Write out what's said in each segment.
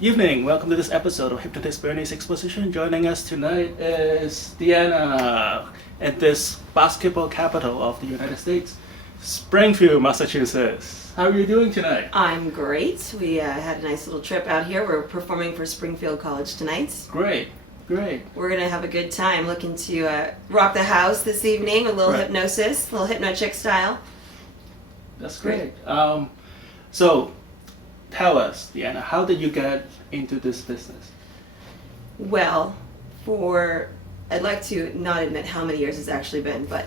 evening. Welcome to this episode of Hypnotist Bernie's Exposition. Joining us tonight is Deanna at this basketball capital of the United States, Springfield, Massachusetts. How are you doing tonight? I'm great. We had a nice little trip out here. We're performing for Springfield College tonight. Great. We're going to have a good time looking to rock the house this evening, a little hypnosis, a little hypno chick style. That's great. So, tell us, Deanna, how did you get into this business? Well, I'd like to not admit how many years it's actually been, but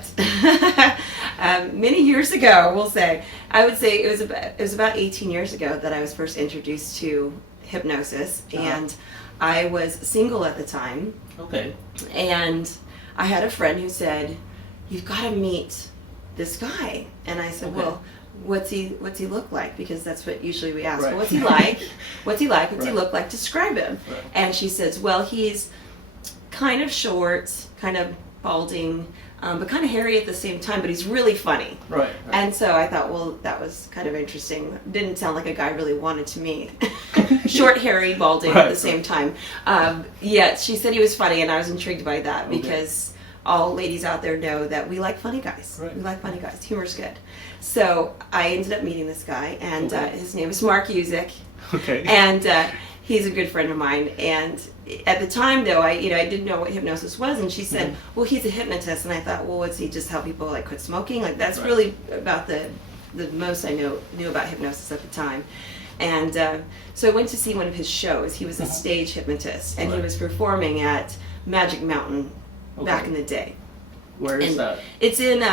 many years ago, we'll say. I would say it was about 18 years ago that I was first introduced to hypnosis, and I was single at the time. Okay. And I had a friend who said, "You've got to meet this guy." And I said, "Well, what's he look like?" Because that's what usually we ask. Well, what's he like? What's he like? What's he look like? Describe him. Right. And she says, "Well, he's kind of short, kind of balding, but kind of hairy at the same time, but he's really funny." Right. And so I thought, well, that was kind of interesting. Didn't sound like a guy I really wanted to meet. Short, hairy, balding at the same time. Yet she said he was funny, and I was intrigued by that because all ladies out there know that we like funny guys. Right. We like funny guys. Humor's good. So I ended up meeting this guy, and his name is Mark Usick. Okay. And he's a good friend of mine. And at the time, though, I didn't know what hypnosis was, and she said, "Well, he's a hypnotist." And I thought, well, what's he just help people like quit smoking? Like that's really about the most I knew about hypnosis at the time. And so I went to see one of his shows. He was a stage hypnotist, and he was performing at Magic Mountain back in the day. Where is that? It's in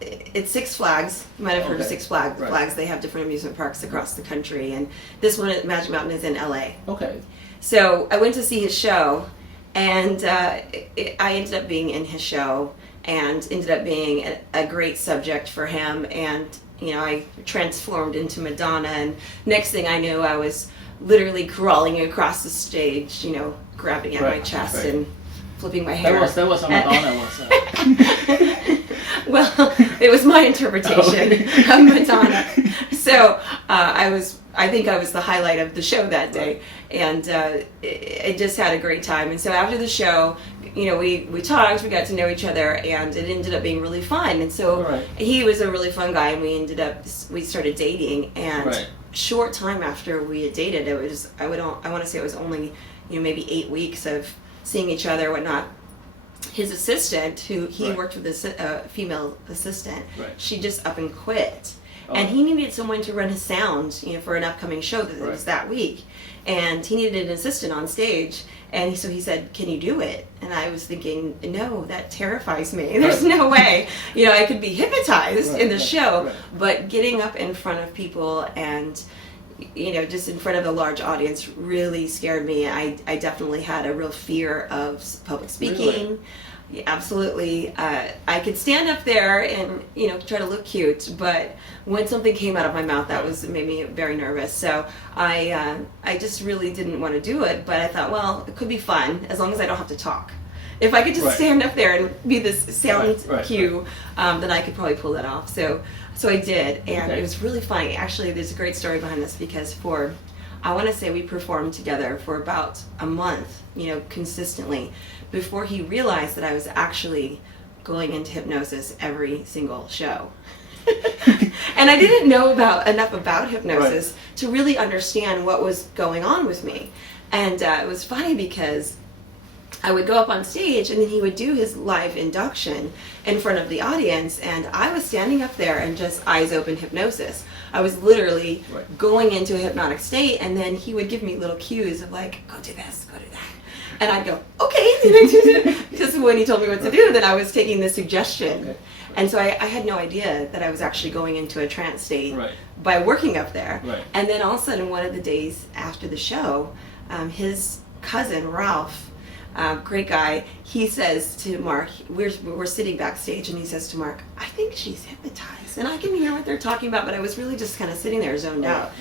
it's Six Flags. You might have heard of Six Flags. They have different amusement parks across the country, and this one at Magic Mountain is in LA. Okay. So I went to see his show, and I ended up being in his show, and ended up being a great subject for him. And I transformed into Madonna, and next thing I knew, I was literally crawling across the stage, grabbing at my chest and flipping my hair. That was a Madonna, was it? Well, it was my interpretation of Madonna. So I think I was the highlight of the show that day, and it just had a great time. And so after the show, we talked, we got to know each other, and it ended up being really fun. And so he was a really fun guy, and we started dating. And short time after we had dated, it was I want to say it was only maybe 8 weeks of seeing each other, whatnot. His assistant, who he worked with a female assistant, she just up and quit. And he needed someone to run his sound, for an upcoming show that was that week. And he needed an assistant on stage. And so he said, "Can you do it?" And I was thinking, no, that terrifies me. There's no way. I could be hypnotized in the show. But getting up in front of people and, just in front of a large audience really scared me. I definitely had a real fear of public speaking. Really? Yeah, absolutely. I could stand up there and try to look cute, but when something came out of my mouth, that made me very nervous. So I just really didn't want to do it. But I thought, well, it could be fun as long as I don't have to talk. If I could just stand up there and be this sound cue, then I could probably pull that off. So I did, and it was really funny. Actually, there's a great story behind this because I want to say we performed together for about a month, consistently, before he realized that I was actually going into hypnosis every single show. And I didn't know enough about hypnosis to really understand what was going on with me. And it was funny because I would go up on stage, and then he would do his live induction in front of the audience, and I was standing up there and just eyes open hypnosis. I was literally going into a hypnotic state, and then he would give me little cues of like, go do this, go do that. And I'd go, okay, because when he told me what to do, then I was taking the suggestion. And so I had no idea that I was actually going into a trance state by working up there. And then all of a sudden, one of the days after the show, his cousin, Ralph, great guy, he says to Mark, we're sitting backstage, and he says to Mark, "I think she's hypnotized." And I can hear what they're talking about, but I was really just kind of sitting there zoned out.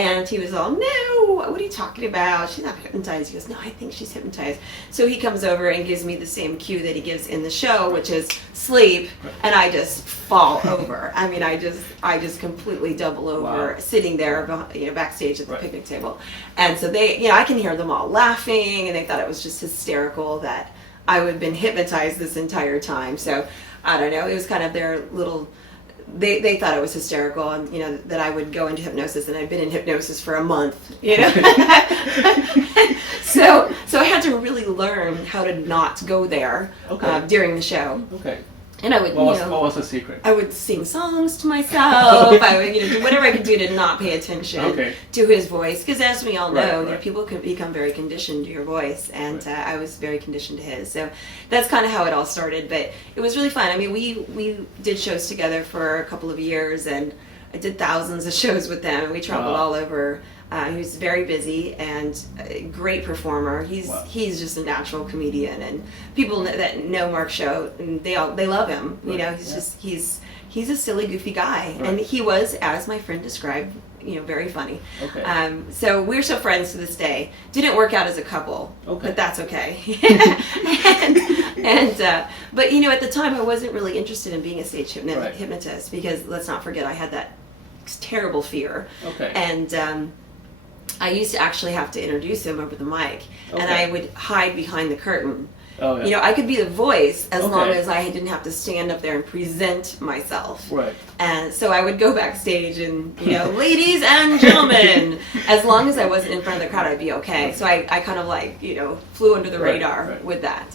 And he was all, no, what are you talking about? She's not hypnotized. He goes, no, I think she's hypnotized. So he comes over and gives me the same cue that he gives in the show, which is sleep, and I just fall over. I mean, I just completely double over, sitting there, backstage at the picnic table. And so they, I can hear them all laughing, and they thought it was just hysterical that I would have been hypnotized this entire time. So I don't know, it was kind of their little, they thought it was hysterical, and that I would go into hypnosis, and I'd been in hypnosis for a month, so I had to really learn how to not go there during the show. Okay. And I would, what was the secret? I would sing songs to myself. I would, do whatever I could do to not pay attention to his voice, because as we all know, people can become very conditioned to your voice, and I was very conditioned to his. So that's kind of how it all started. But it was really fun. I mean, we did shows together for a couple of years, and I did thousands of shows with them, and we traveled all over. He was very busy and a great performer. He's just a natural comedian, and people that know Mark's show, and they love him. He's a silly, goofy guy, and he was, as my friend described, very funny. So we're still friends to this day. Didn't work out as a couple, but that's okay. But at the time I wasn't really interested in being a stage hypnotist, because let's not forget I had that terrible fear. And I used to actually have to introduce him over the mic, and I would hide behind the curtain. I could be the voice as long as I didn't have to stand up there and present myself. And so I would go backstage and, ladies and gentlemen, as long as I wasn't in front of the crowd, I'd be okay. So I kind of flew under the radar with that.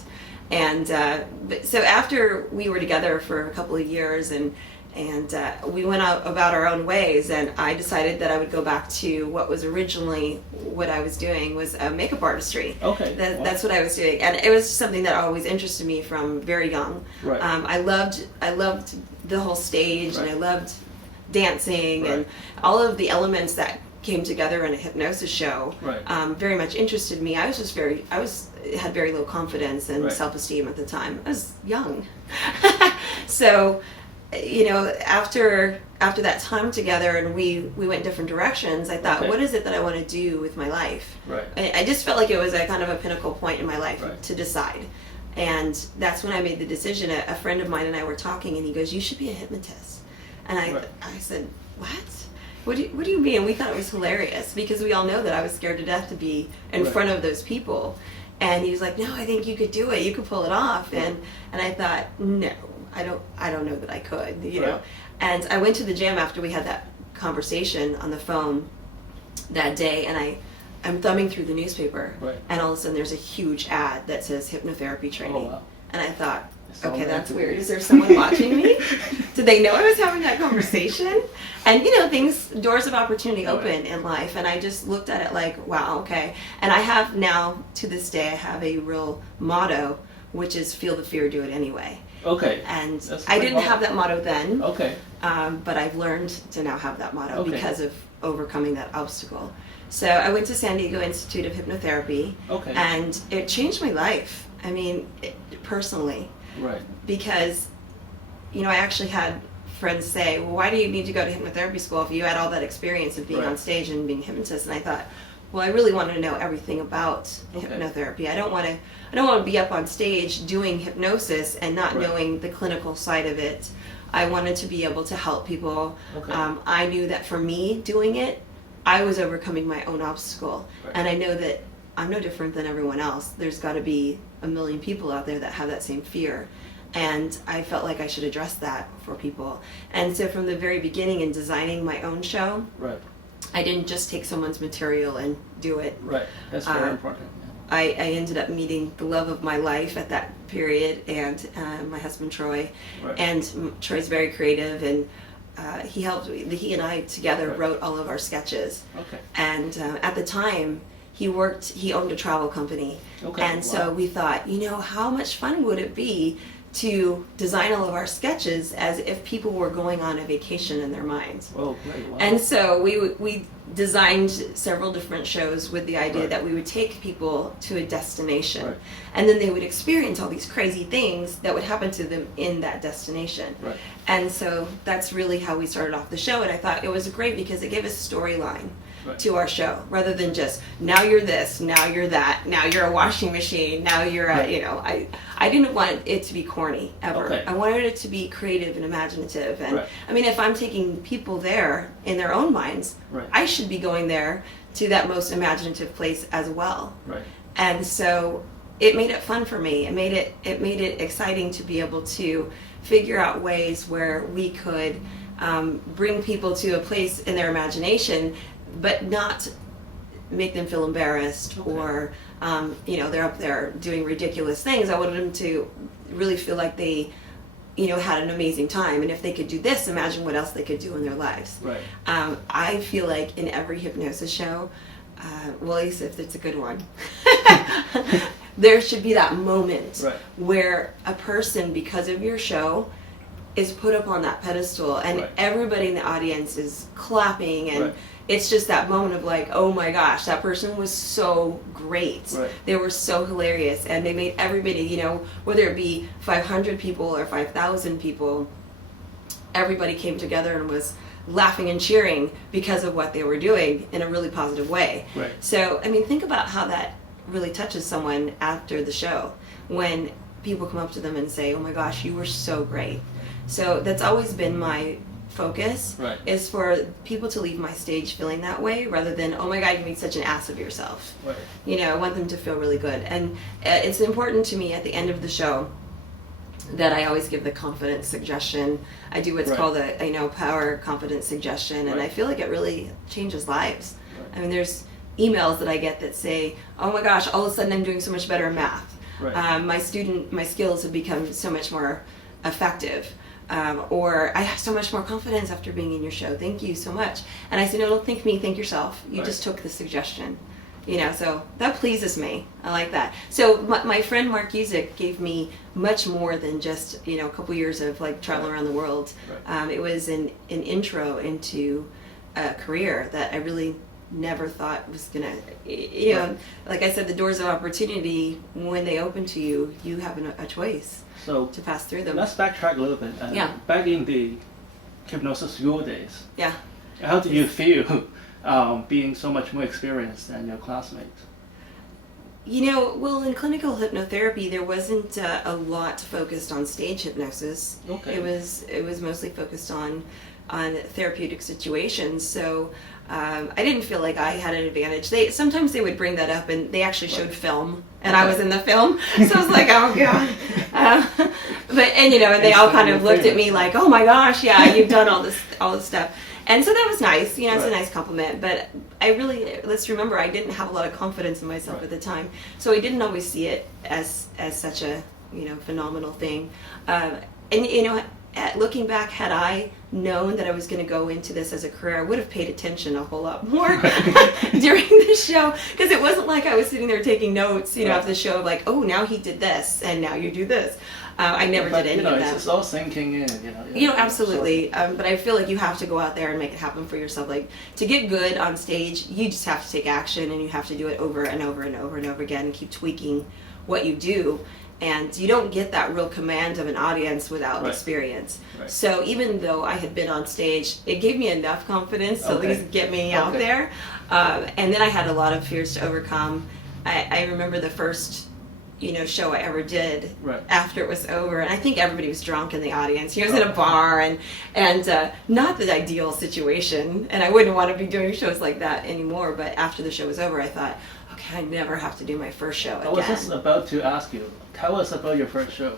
And so after we were together for a couple of years, and we went out about our own ways, and I decided that I would go back to what was originally what I was doing, was makeup artistry. That's what I was doing, and it was something that always interested me from very young. I loved the whole stage, and I loved dancing, and all of the elements that came together in a hypnosis show. Very much interested me. I was had very low confidence and self-esteem at the time. I was young. So after that time together, and we went different directions, I thought, what is it that I want to do with my life? I just felt like it was a kind of a pinnacle point in my life to decide. And that's when I made the decision. A friend of mine and I were talking, and he goes, you should be a hypnotist. And I said, what? What do you mean? And we thought it was hilarious, because we all know that I was scared to death to be in front of those people. And he was like, no, I think you could do it. You could pull it off. And I thought, no. I don't know that I could, know. And I went to the gym after we had that conversation on the phone that day, and I'm thumbing through the newspaper, and all of a sudden there's a huge ad that says hypnotherapy training. And I thought, okay, that's weird. Is there someone watching me? Did they know I was having that conversation? And doors of opportunity open in life, and I just looked at it like, wow, okay. And I have now, to this day, I have a real motto, which is feel the fear, do it anyway. And I didn't have that motto then. But I've learned to now have that motto because of overcoming that obstacle. So I went to San Diego Institute of Hypnotherapy, and it changed my life. I mean, personally. Because, I actually had friends say, well, why do you need to go to hypnotherapy school if you had all that experience of being on stage and being a hypnotist? And I thought, well, I really want to know everything about hypnotherapy. I don't want to be up on stage doing hypnosis and not knowing the clinical side of it. I wanted to be able to help people. I knew that for me doing it, I was overcoming my own obstacle. And I know that I'm no different than everyone else. There's got to be a million people out there that have that same fear. And I felt like I should address that for people. And so from the very beginning, in designing my own show, I didn't just take someone's material and do it. That's very important. I ended up meeting the love of my life at that period, and my husband Troy. And Troy's very creative, and he helped me. He and I together wrote all of our sketches. And at the time, he owned a travel company. And so we thought, how much fun would it be to design all of our sketches as if people were going on a vacation in their minds. And so we designed several different shows with the idea that we would take people to a destination, and then they would experience all these crazy things that would happen to them in that destination. And so that's really how we started off the show, and I thought it was great because it gave us a storyline. Right. to our show, rather than just now you're this, now you're that, now you're a washing machine, now you're a, Right. you know, I didn't want it to be corny ever. Okay. I wanted it to be creative and imaginative. And Right. I mean, if I'm taking people there in their own minds, Right. I should be going there to that most imaginative place as well. Right. And so it made it fun for me. It made it exciting to be able to figure out ways where we could bring people to a place in their imagination, but not make them feel embarrassed. Okay. Or you know, they're up there doing ridiculous things. I wanted them to really feel like they, you know, had an amazing time, and if they could do this, imagine what else they could do in their lives. Right. I feel like in every hypnosis show, well, at least if it's a good one, there should be that moment Right. where a person, because of your show, is put up on that pedestal, and Right. everybody in the audience is clapping, and Right. it's just that moment of like, oh my gosh, that person was so great. Right. They were so hilarious, and they made everybody, you know, whether it be 500 people or 5,000 people, everybody came together and was laughing and cheering because of what they were doing in a really positive way. Right. So, I mean, think about how that really touches someone after the show when people come up to them and say, oh my gosh, you were so great. So that's always been my focus, Right. is for people to leave my stage feeling that way, rather than, oh my god, you made such an ass of yourself. Right. You know, I want them to feel really good. And it's important to me at the end of the show that I always give the confidence suggestion. I do what's Right. called a, you know, power confidence suggestion, and Right. I feel like it really changes lives. Right. I mean, there's emails that I get that say, oh my gosh, all of a sudden I'm doing so much better in math. Right. My skills have become so much more effective. Or I have so much more confidence after being in your show. Thank you so much. And I say, no, don't thank me, thank yourself. You Right. just took the suggestion. You know, so that pleases me. I like that. So my friend Mark Usick gave me much more than just, you know, a couple years of like traveling around the world. Right. It was an intro into a career that I really never thought was gonna, you know, Right. like I said, the doors of opportunity, when they open to you, you have a choice So to pass through them. let's backtrack a little bit. Yeah. Back in the hypnosis school days, Yeah. how did you feel being so much more experienced than your classmates? You know, well, in clinical hypnotherapy, there wasn't a lot focused on stage hypnosis. Okay. It was mostly focused on therapeutic situations. So I didn't feel like I had an advantage. Sometimes they would bring that up, and they actually showed film, and I was in the film. So I was like, oh god. And you know, and they all kind of looked at me like, oh my gosh, yeah, you've done all this stuff. And so that was nice, you know, it's a Right. nice compliment, but I really, let's remember, I didn't have a lot of confidence in myself Right. at the time, so I didn't always see it as such a, you know, phenomenal thing. And you know, looking back, had I known that I was going to go into this as a career, I would have paid attention a whole lot more during the show, because it wasn't like I was sitting there taking notes, you know, Right. of the show, like, oh, now he did this, and now you do this. I never But, did any you know, of that. it's all sinking in, you know. You know, absolutely. But I feel like you have to go out there and make it happen for yourself. Like, to get good on stage, you just have to take action, and you have to do it over and over and over and over again, and keep tweaking what you do. And you don't get that real command of an audience without Right. experience. Right. So even though I had been on stage, it gave me enough confidence to Okay. at least get me out Okay. there. And then I had a lot of fears to overcome. I remember the first, you know, show I ever did Right. after it was over, and I think everybody was drunk in the audience. I was in a bar, and not the ideal situation, and I wouldn't want to be doing shows like that anymore. But after the show was over, I thought, okay, I never have to do my first show I was again. just about to ask you, tell us about your first show.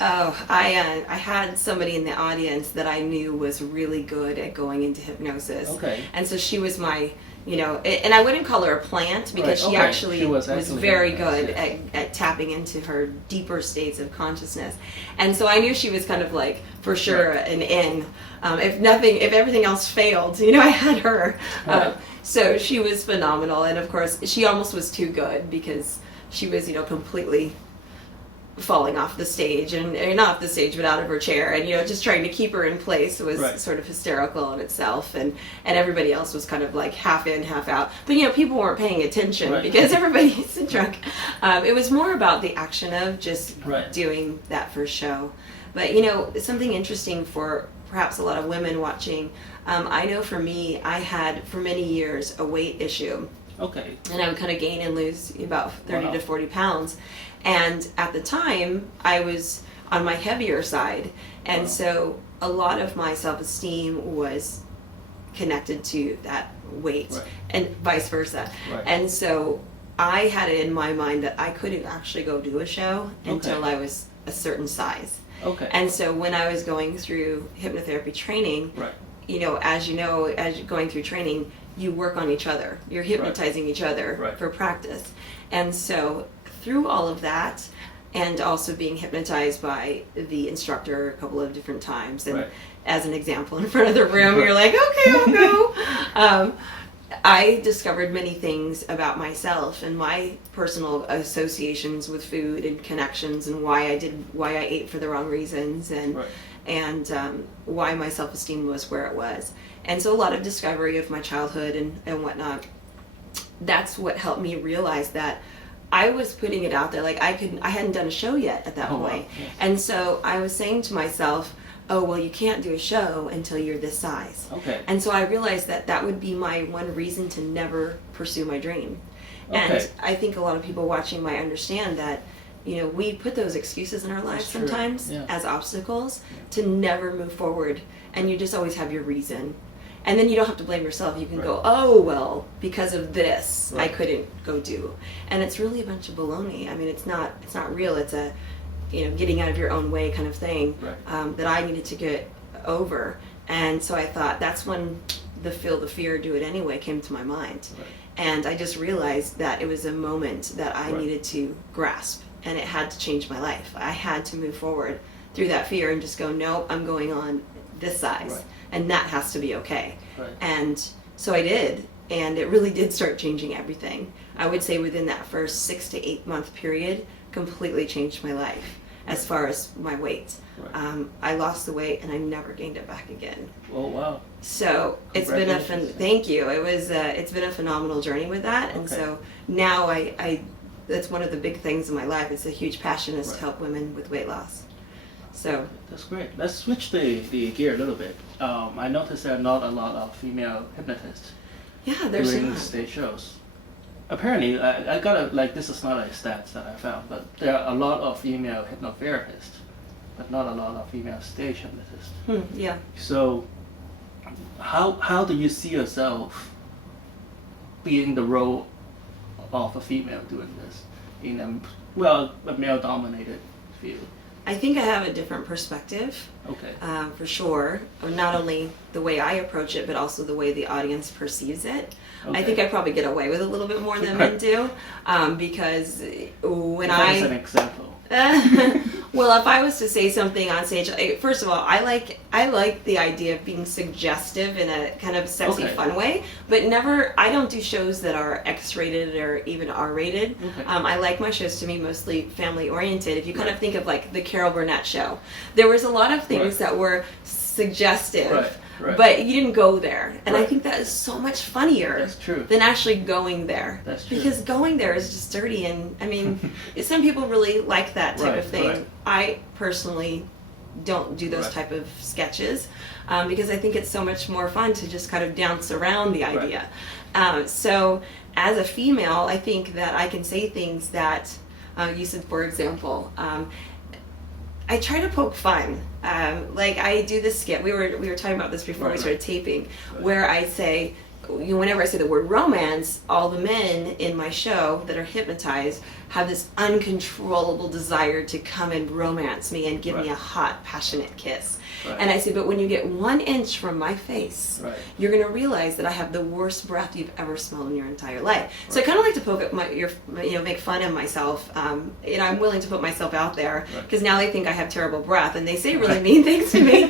Oh, I had somebody in the audience that I knew was really good at going into hypnosis. Okay. And so she was my, you know, and I wouldn't call her a plant, because Right, she okay. actually She was was actually very very good nice, at tapping into her deeper states of consciousness. And so I knew she was kind of like, for sure, Right. an in. If everything else failed, you know, I had her. Right. So she was phenomenal. And of course, she almost was too good, because she was, you know, completely falling off the stage, and or not off the stage, but out of her chair, and you know, just trying to keep her in place was Right. sort of hysterical in itself, and everybody else was kind of like half in, half out. But you know, people weren't paying attention Right. because everybody's drunk. It was more about the action of just Right. doing that first show. But you know, something interesting for perhaps a lot of women watching, I know for me, I had for many years a weight issue. Okay. And I would kind of gain and lose about 30 Wow. to 40 pounds. And at the time, I was on my heavier side. And Wow. so a lot of my self-esteem was connected to that weight, Right. and vice versa. Right. And so I had it in my mind that I couldn't actually go do a show until I was a certain size. Okay. And so when I was going through hypnotherapy training, Right. as you're going through training, you work on each other. You're hypnotizing each other Right. for practice. And so through all of that, and also being hypnotized by the instructor a couple of different times, and Right. as an example in front of the room, you're like, okay, I'll go. I discovered many things about myself and my personal associations with food and connections, and why I ate for the wrong reasons, and Right. why my self-esteem was where it was. And so a lot of discovery of my childhood and whatnot. That's what helped me realize that I was putting it out there. Like I hadn't done a show yet at that Oh, wow. point. Yes. And so I was saying to myself, oh, well, you can't do a show until you're this size. Okay. And so I realized that would be my one reason to never pursue my dream. And Okay. I think a lot of people watching might understand that, we put those excuses in our lives That's true. sometimes Yeah. as obstacles to never move forward. And you just always have your reason. And then you don't have to blame yourself. You can go, oh, well, because of this, I Right. couldn't go do. And it's really a bunch of baloney. I mean, it's not real. It's a, getting out of your own way kind of thing Right. that I needed to get over. And so I thought that's when the feel the fear, do it anyway came to my mind. Right. And I just realized that it was a moment that I Right. needed to grasp, and it had to change my life. I had to move forward through that fear and just go, no, I'm going on this size, Right. and that has to be okay. Right. And so I did, and it really did start changing everything. I would say within that first 6 to 8 month period, completely changed my life as far as my weight. Right. I lost the weight and I never gained it back again. Oh, wow. So it's been Congratulations. thank you. It's been a phenomenal journey with that, and Okay. so now I that's one of the big things in my life. It's a huge passion is Right. to help women with weight loss. So That's great. Let's switch the gear a little bit. I noticed there are not a lot of female hypnotists yeah, there's doing not. stage shows. Apparently, I got a, like, this is not a stats that I found, but there are a lot of female hypnotherapists, but not a lot of female stage hypnotists. Yeah. So, how do you see yourself being the role of a female doing this in a male-dominated field? I think I have a different perspective, Okay. for sure. Not only the way I approach it, but also the way the audience perceives it. I Okay. think I probably get away with a little bit more than men do, because when Give us an example. well, if I was to say something on stage, first of all, I like the idea of being suggestive in a kind of sexy, Okay. fun way, but I don't do shows that are X-rated or even R-rated. Okay. I like my shows to be mostly family-oriented. If you kind of think of like the Carol Burnett show, there was a lot of things Right. that were suggestive, Right. but you didn't go there. And I Right. think that is so much funnier That's true. than actually going there. That's true. Because going there is just dirty, and I mean, some people really like that type Right, of thing. right. I personally don't do those Right. type of sketches because I think it's so much more fun to just kind of dance around the Right. idea. So as a female, I think that I can say things that you said, for example, I try to poke fun. Like I do this skit. We were talking about this before we Right, started taping, Right. where I say, whenever I say the word romance, all the men in my show that are hypnotized have this uncontrollable desire to come and romance me and give me Right. a hot, passionate kiss. Right. And I say, but when you get 1 inch from my face, Right. you're going to realize that I have the worst breath you've ever smelled in your entire life. So I kind of like to poke at make fun of myself. I'm willing to put myself out there Right. because now they think I have terrible breath and they say really mean things to me,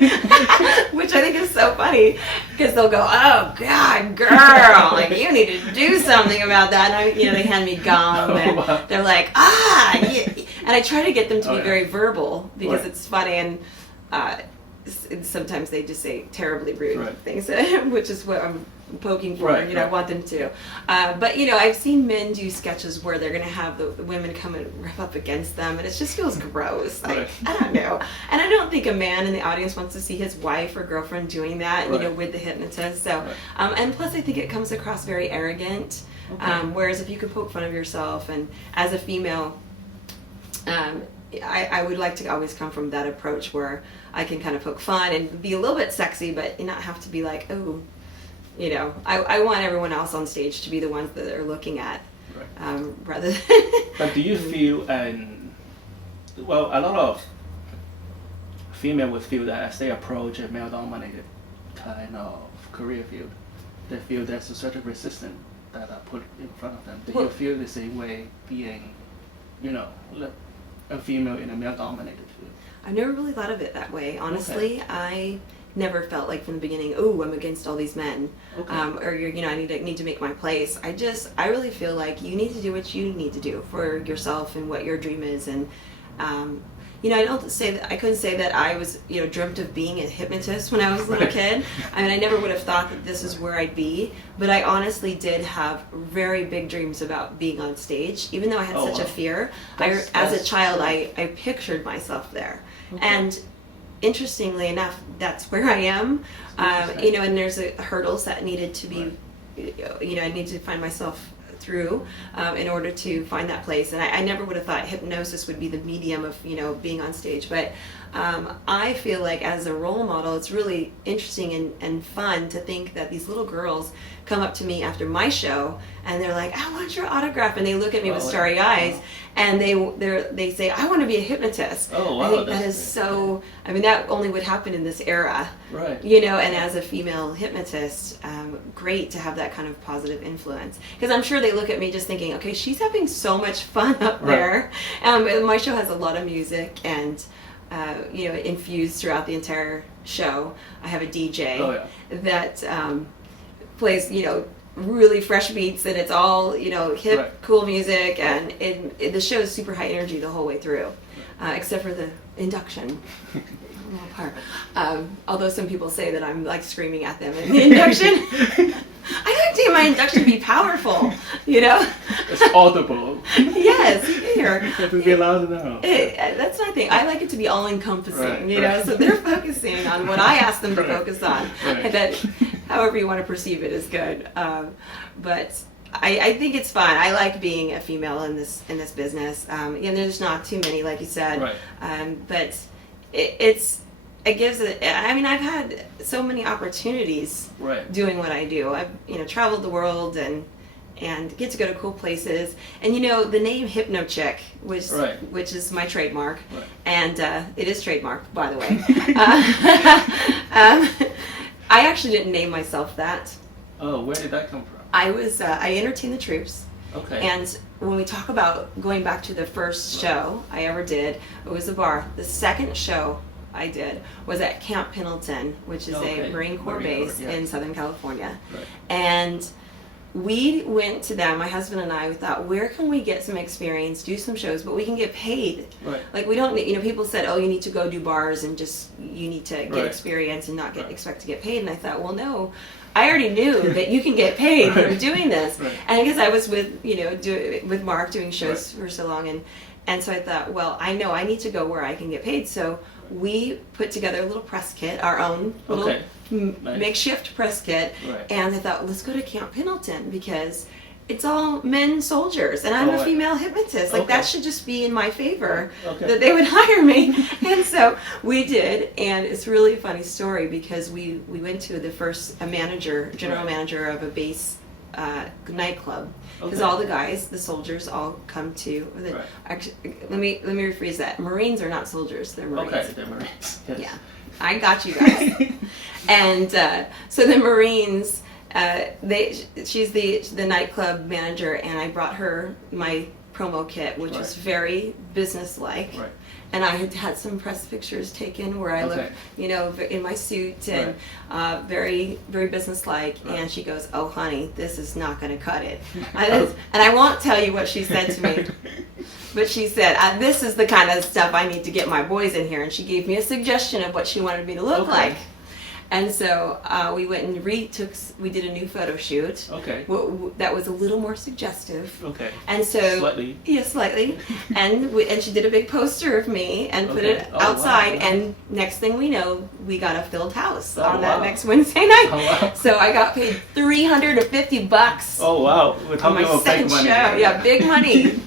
which I think is so funny because they'll go, "Oh God, girl, like you need to do something about that." And they hand me gum and wow. they're like, "Ah," yeah. And I try to get them to Oh, be yeah. very verbal because Right. it's funny and. sometimes they just say terribly rude Right. things, which is what I'm poking for. Right, I right. want them to. But I've seen men do sketches where they're going to have the women come and rub up against them, and it just feels gross. Right. I don't know, and I don't think a man in the audience wants to see his wife or girlfriend doing that. Right. With the hypnotist. So, Right. and plus, I think it comes across very arrogant. Okay. Whereas if you could poke fun of yourself, and as a female, I would like to always come from that approach where I can kind of poke fun and be a little bit sexy, but not have to be like, oh, I want everyone else on stage to be the ones that they're looking at, Right. rather than. But do you feel, well, a lot of female would feel that as they approach a male-dominated kind of career field, they feel there's a certain resistance that are put in front of them. Do you Well- feel the same way being, a female in a male-dominated field? I've never really thought of it that way. Honestly, I never felt like from the beginning, oh, I'm against all these men, Okay. or I need to make my place. I really feel like you need to do what you need to do for yourself and what your dream is. And I couldn't say that I was dreamt of being a hypnotist when I was a little Right. kid. I mean, I never would have thought that this is where I'd be. But I honestly did have very big dreams about being on stage, even though I had Oh, such a wow. fear. That's- As a that's- child, I pictured myself there. Okay. And interestingly enough, that's where I am. Interesting. And there's hurdles that needed to be, I need to find myself through in order to find that place. And I never would have thought hypnosis would be the medium of being on stage. But I feel like as a role model, it's really interesting and fun to think that these little girls come up to me after my show and they're like, I want your autograph, and they look at me with Oh, starry yeah. eyes, and they say, I want to be a hypnotist. Oh, wow, I think that's that is great. so. I mean, that only would happen in this era. Right. And as a female hypnotist, great to have that kind of positive influence. Because I'm sure they look at me just thinking, okay, she's having so much fun up Right. there. My show has a lot of music and, infused throughout the entire show. I have a DJ Oh, yeah. that plays, really fresh beats, and it's all, hip, Right. cool music. And the show is super high energy the whole way through, except for the induction. Little part. Although some people say that I'm like screaming at them in the induction. I like to my induction to be powerful, It's audible. Yes, you hear. You have to be loud enough. That's my thing. I like it to be all encompassing, Right, right. so they're focusing on what I ask them to Right, focus on. right. And that, however you want to perceive it, is good. But I think it's fun. I like being a female in this business. And there's not too many, like you said. Right. But it gives it. I mean, I've had so many opportunities Right. doing what I do. I've traveled the world and get to go to cool places. And the name Hypno Chick, Right. which is my trademark, Right. and it is trademarked, by the way. I actually didn't name myself that. Oh, where did that come from? I entertain the troops. Okay. And when we talk about going back to the first show I ever did, it was a bar. The second show I did was at Camp Pendleton, which is Okay. a Marine Corps Marine Corps, base yeah. in Southern California. Right. And we went to them, my husband and I, we thought, where can we get some experience, do some shows, but we can get paid. Right. Like, we don't need, people said, oh, you need to go do bars and just, you need to get Right. experience and not Right. expect to get paid. And I thought, well, no, I already knew that you can get paid for Right. doing this. Right. And I guess I was with, with Mark doing shows for so long. And so I thought, well, I know I need to go where I can get paid. So we put together a little press kit, our own little Okay. Nice. makeshift press kit. Right. And I thought, let's go to Camp Pendleton because it's all men soldiers and I'm Oh, a right. female hypnotist. Like, Okay. that should just be in my favor Okay. that they would hire me. And so we did. And it's really a funny story because we went to the first general Right. manager of a base nightclub. Because Okay. all the guys, the soldiers, all come to. Right. Actually, let me rephrase that. Marines are not soldiers; they're Marines. Okay, the Marines. Yes. Yeah, I got you guys. And so the Marines, she's the nightclub manager, and I brought her my promo kit, which is Right. very business-like. Right. And I had some press pictures taken where I Okay. look, in my suit and very, very business-like. Right. And she goes, "Oh, honey, this is not going to cut it." And I won't tell you what she said to me. But she said, this is the kind of stuff I need to get my boys in here. And she gave me a suggestion of what she wanted me to look like. And so we went and we did a new photo shoot. Okay. That was a little more suggestive. Okay. And so Slightly. Yeah, slightly. and she did a big poster of me and put it outside. Wow. And next thing we know, we got a filled house on that next Wednesday night. Oh, wow. So I got paid $350. Oh wow! We're talking about big money. Yeah, big money.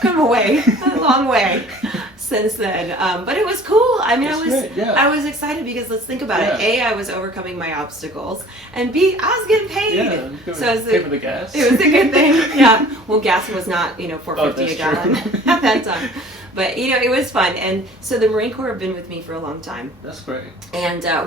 Come away, a long way since then. But it was cool. I mean, I was excited because let's think about it. A, I was overcoming my obstacles, and B, I was getting paid. Yeah, so pay for the gas. It was a good thing. Yeah. Well, gas was not $4.50 a gallon at that time. But it was fun, and so the Marine Corps have been with me for a long time. That's great. And I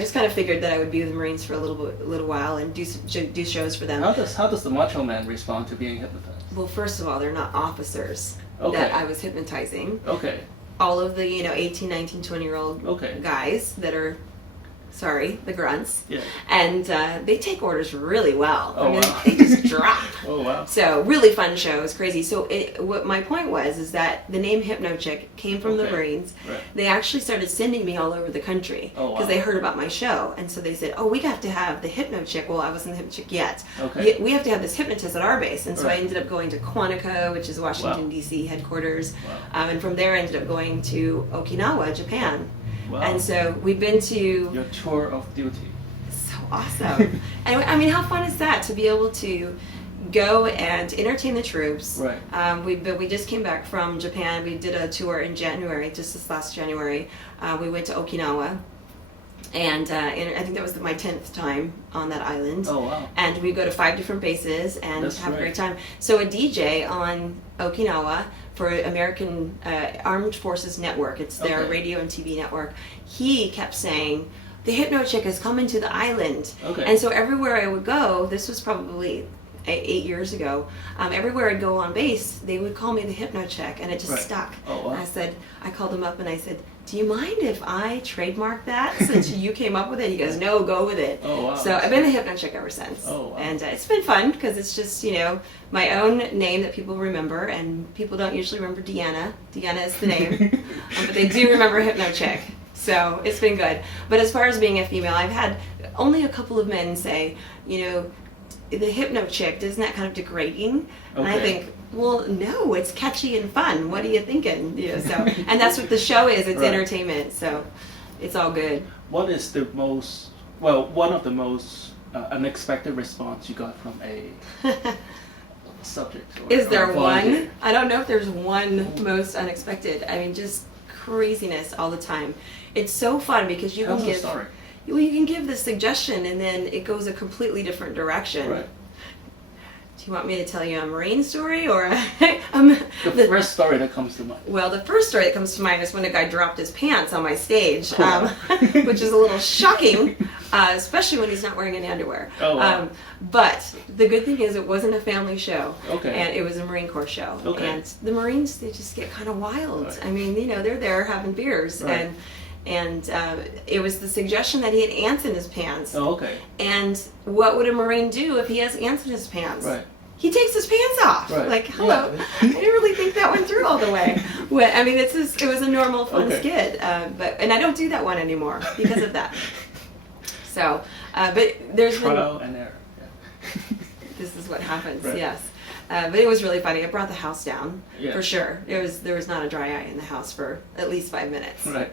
just kind of figured that I would be with the Marines for a little while and do shows for them. How does the macho man respond to being hypnotized? Well, first of all, they're not officers that I was hypnotizing. Okay. All of the 18, 19, 20-year-old guys that are. Sorry, the grunts. Yeah. And they take orders really well. Oh, wow. They just drop. Oh, wow. So, really fun show. It was crazy. So, what my point was is that the name Hypno Chick came from the Marines. Right. They actually started sending me all over the country because they heard about my show. And so they said, we have to have the Hypno Chick. Well, I wasn't the Hypno Chick yet. Okay. We have to have this hypnotist at our base. And so I ended up going to Quantico, which is Washington, D.C. headquarters. Wow. And from there, I ended up going to Okinawa, Japan. Wow. And so we've been to your tour of duty. So awesome. And I mean, how fun is that to be able to go and entertain the troops? Right. We just came back from Japan. We did a tour in January, just this last January. We went to Okinawa. And I think that was my 10th time on that island. Oh, wow. And we go to 5 different bases and have a great time. So a DJ on Okinawa for American Armed Forces Network, it's their radio and TV network, he kept saying, the Hypno Chick is coming to the island. Okay. And so everywhere I would go, this was probably 8 years ago, everywhere I'd go on base, they would call me the Hypno Chick, and it just stuck. Oh, wow. I called him up and I said, do you mind if I trademark that since you came up with it? He goes, no, go with it. Oh, wow. So I've been the Hypno Chick ever since. Oh, wow. And it's been fun because it's just, my own name that people remember, and people don't usually remember Deanna. Deanna is the name, but they do remember Hypno Chick. So it's been good. But as far as being a female, I've had only a couple of men say, the Hypno Chick, isn't that kind of degrading? And I think, well, no, it's catchy and fun. What are you thinking? And that's what the show is. It's entertainment, so it's all good. What is the one of the most unexpected response you got from a subject? Is there one? I don't know if there's one most unexpected. I mean, just craziness all the time. It's so fun because you can give. Well, you can give the suggestion and then it goes a completely different direction. Right. Do you want me to tell you a Marine story or the first story that comes to mind? Well, the first story that comes to mind is when a guy dropped his pants on my stage, which is a little shocking, especially when he's not wearing any underwear. Oh, wow. But the good thing is it wasn't a family show. Okay. And it was a Marine Corps show. Okay. And the Marines, they just get kind of wild. Right. I mean, they're there having beers. Right. And it was the suggestion that he had ants in his pants. Oh, okay. And what would a Marine do if he has ants in his pants? Right. He takes his pants off. Right. Like, hello. Yeah. I didn't really think that went through all the way. I mean, it was a normal, fun skit. And I don't do that one anymore because of that. So, but there's trial and error. Yeah. This is what happens. Right. Yes. But it was really funny. It brought the house down for sure. There was not a dry eye in the house for at least 5 minutes. Right.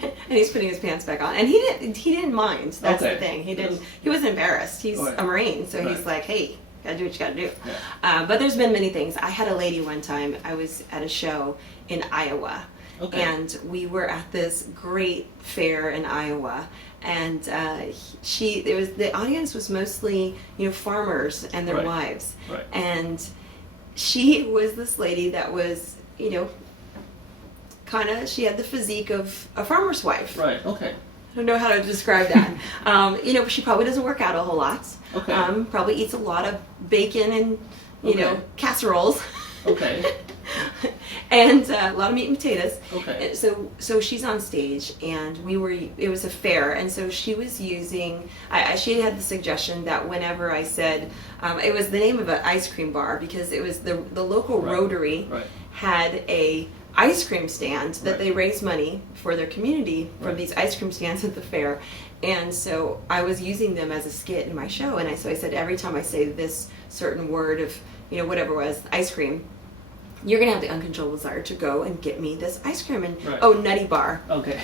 And he's putting his pants back on, and he didn't mind. That's the thing. He wasn't embarrassed. He's a Marine, so he's like, hey, gotta do what you gotta do. Yeah. But there's been many things. I had a lady one time. I was at a show in Iowa, and we were at this great fair in Iowa. And the audience was mostly farmers and their wives, and she was this lady that was she had the physique of a farmer's wife. Right. Okay. I don't know how to describe that. She probably doesn't work out a whole lot. Okay. Probably eats a lot of bacon and casseroles. Okay. and a lot of meat and potatoes. Okay. And so she's on stage, and it was a fair, and so she was using, she had the suggestion that whenever I said, it was the name of an ice cream bar, because it was the local Rotary had a ice cream stand that they raised money for their community from these ice cream stands at the fair. And so I was using them as a skit in my show, and so I said, every time I say this certain word of, whatever it was, ice cream, you're going to have the uncontrollable desire to go and get me this ice cream. And, nutty bar. Okay.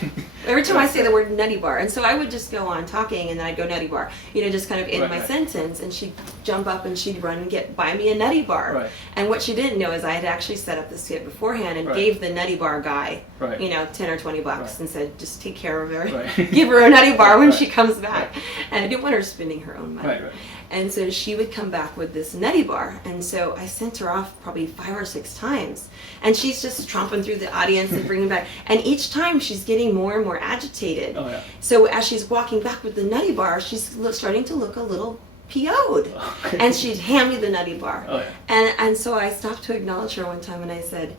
Every time I say the word nutty bar. And so I would just go on talking, and then I'd go nutty bar, just kind of in my sentence, and she'd jump up and she'd run and buy me a nutty bar. Right. And what she didn't know is I had actually set up the skit beforehand and gave the nutty bar guy, 10 or 20 bucks and said, just take care of her. Give her a nutty bar when she comes back. And I didn't want her spending her own money. And so she would come back with this nutty bar. And so I sent her off probably 5 or 6 times. And she's just tromping through the audience and bringing back. And each time she's getting more and more agitated. Oh, yeah. So as she's walking back with the nutty bar, she's starting to look a little PO'd. Okay. And she'd hand me the nutty bar. Oh, yeah. And so I stopped to acknowledge her one time, and I said,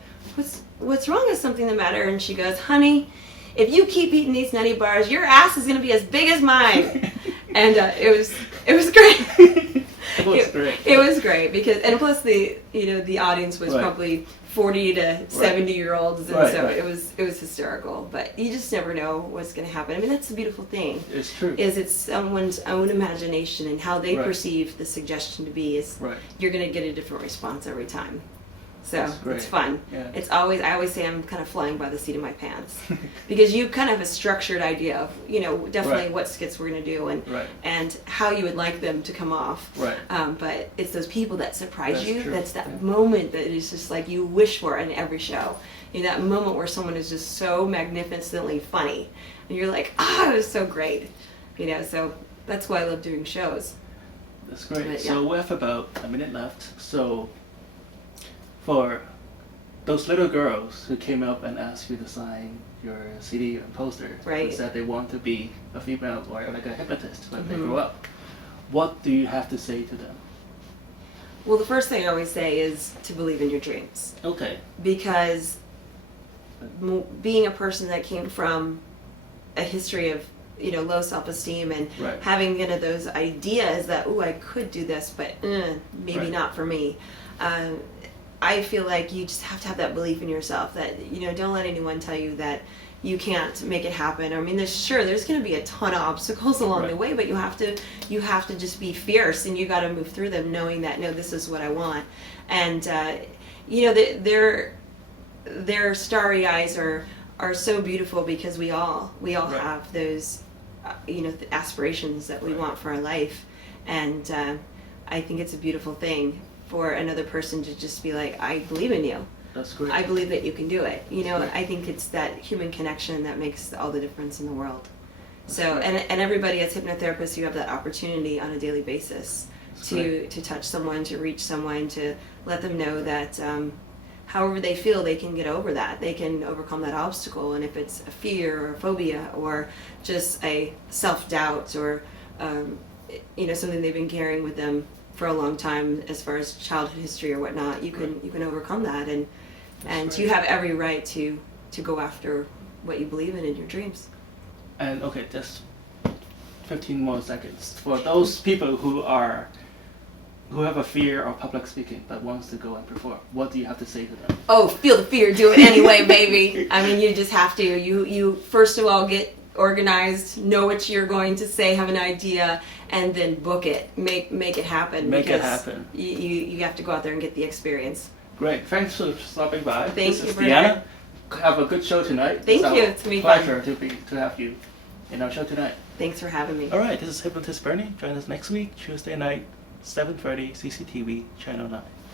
what's wrong? Is something the matter? And she goes, honey, if you keep eating these nutty bars, your ass is going to be as big as mine. And it was great. It was great because, and plus the audience was probably 40 to 70-year-olds, and so it was hysterical. But you just never know what's going to happen. I mean, that's the beautiful thing. It's true. Is it's someone's own imagination and how they perceive the suggestion to be. Is you're going to get a different response every time. So it's fun. Yeah. I always say I'm kind of flying by the seat of my pants because you kind of have a structured idea of, definitely what skits we're going to do and how you would like them to come off. But it's those people that surprise you. True. That's that moment that is just like you wish for in every show. That moment where someone is just so magnificently funny and you're like, it was so great. So that's why I love doing shows. That's great. But, so we have about a minute left. So for those little girls who came up and asked you to sign your CD and poster, and said they want to be a female or like a hypnotist when they grow up, what do you have to say to them? Well, the first thing I always say is to believe in your dreams. Okay. Because being a person that came from a history of low self-esteem and having those ideas that I could do this, but maybe not for me. I feel like you just have to have that belief in yourself that, don't let anyone tell you that you can't make it happen. I mean, there's going to be a ton of obstacles along the way, but you have to just be fierce, and you got to move through them knowing that, no, this is what I want. And, their starry eyes are so beautiful because we all have those, aspirations that we want for our life. And I think it's a beautiful thing for another person to just be like, I believe in you. That's great. I believe that you can do it. I think it's that human connection that makes all the difference in the world. That's so, and everybody as hypnotherapists, you have that opportunity on a daily basis to touch someone, to reach someone, to let them know that however they feel, they can get over that. They can overcome that obstacle. And if it's a fear or a phobia or just a self-doubt or, something they've been carrying with them for a long time as far as childhood history or whatnot, you can overcome that, and you have every right to go after what you believe in your dreams. And okay, just 15 more seconds for those people who have a fear of public speaking but wants to go and perform. What do you have to say to them? Oh, feel the fear, do it anyway, baby. I mean, you just have to. You first of all get organized, know what you're going to say, have an idea, and then book it. Make it happen. Make it happen. You have to go out there and get the experience. Great. Thanks for stopping by. Thank this you, is Deanna. Have a good show tonight. Thank you. It's me fun. Pleasure to have you in our show tonight. Thanks for having me. All right. This is Hypnotist Bernie. Join us next week, Tuesday night, 7:30, CCTV, Channel 9.